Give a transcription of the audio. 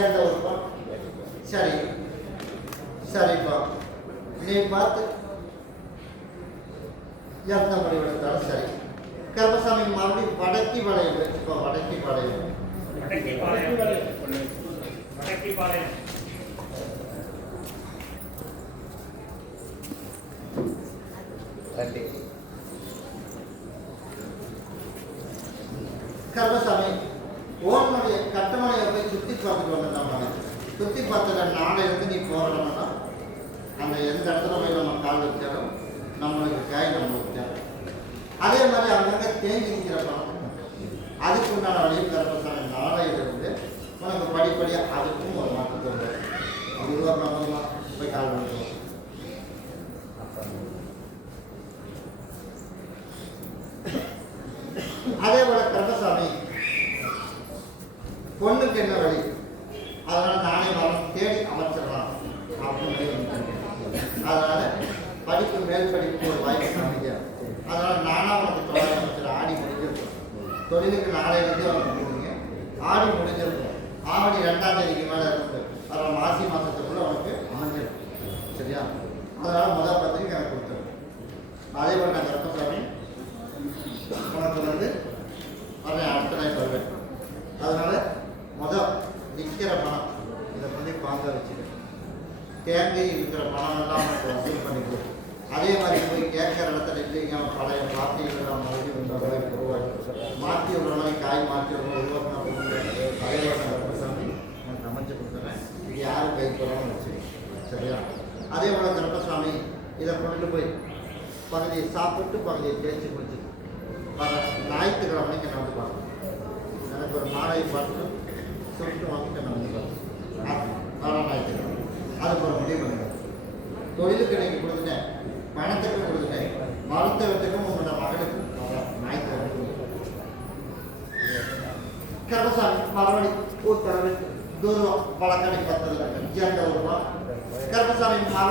எந்த ஊருப்பா? சரி சரிப்பா, நீ பார்த்து எந்த முடிவு எடுத்தாலும் சரி. கருப்பசாமி மறுபடியும் வடக்கி வளையம் வச்சுக்கோ. வடக்கி வளையம் கருப்பசாமி ஓனுடைய கட்டமனையை போய் சுற்றி பார்த்துட்டு வந்துட்டோம். சுற்றி பார்த்துட்ட நாளை இருந்து நீ போகிறோம்னா அந்த எந்த இடத்துல போய் நம்ம கால் வச்சாலும் நம்மளுக்கு காய் நம்மளுக்கு தேவை. அதே மாதிரி அங்கங்கே தேங்கி நிற்கிற பணம் அதுக்கு உண்டான வழியும் கருப்பசாமி நாளையிலிருந்து உனக்கு படிப்படியாக அதுக்கும் ஒரு மாற்றத்தை உண்டு. உருவாக்கமாக போய் கால் வந்துடுவோம். அதே போல கருப்பசாமி பொண்ணுக்கு என்ன வழி, அதனால நானே வரம் தேடி அமைச்சிடலாம் அப்படின்னு. அதனால படிப்பு மேல் படிப்பு ஒரு வாய்ப்பு அமைக்க, அதனால நானா உனக்கு தொழில் அமைச்சர் ஆடி முடிஞ்சிருக்கோம். தொழிலுக்கு நாளையிலேருந்து அவனுக்கு கொடுங்க. ஆடி முடிஞ்சிருக்கும். ஆவணி 2ஆம் தேதிக்கு மேலே இருக்கு. அதில் மாசி மாதத்துக்குள்ள உனக்கு அமைஞ்சிடும். சரியா? அதனால முதல் பத்திரிக்கை எனக்கு கொடுத்துரும். அதே போல் நான் கருப்பசாமி உனக்கு அதை அடுத்த நாள் சொல்வேன். அதனால நிற்கிற பணம் இதை பண்ணி பாங்க வச்சுட்டு தேங்கி இருக்கிற பணம் எல்லாம் உனக்கு வசூல் பண்ணி. அதே மாதிரி போய் கேட்குற இடத்துல இல்லைங்க பழைய வார்த்தைகள் மறுபடியும் உருவாக்கி மாற்றி விடுறோம். காய் மாற்றி விடுறோம் உருவாக்கினா அதே கருப்பசாமி எனக்கு அமைச்சு கொடுத்துறேன். இது யாரும் கை போடாமல் வச்சு. சரியா? அதே போல் கருப்பசாமி இதை கொண்டு போய் பகுதியை சாப்பிட்டு பகுதியை தேய்ச்சி முடிச்சு ஞாயிற்றுக்கிழமைக்கு நான் வந்து பார்க்கணும். எனக்கு ஒரு மாலை பார்த்து சுட்டு வாங்கிட்டு நான் வந்து பார்க்கணும். ஞாயிற்றுக்கிழமை அதுக்கு ஒரு முடிவு பண்ணுங்க. தொழிலுக்கு நீங்கள் கொடுத்துட்டேன், பணத்துக்கும் கொடுத்துட்டேன், மருத்துவத்துக்கும் உங்களோட மகளுக்கும் ஞாயிற்றுக்கிழமை கருப்பசாமி மறுபடி ஊர் தடவை தூரம் பழக்கடை 10 லட்சம் கருப்பசாமி மறுபடி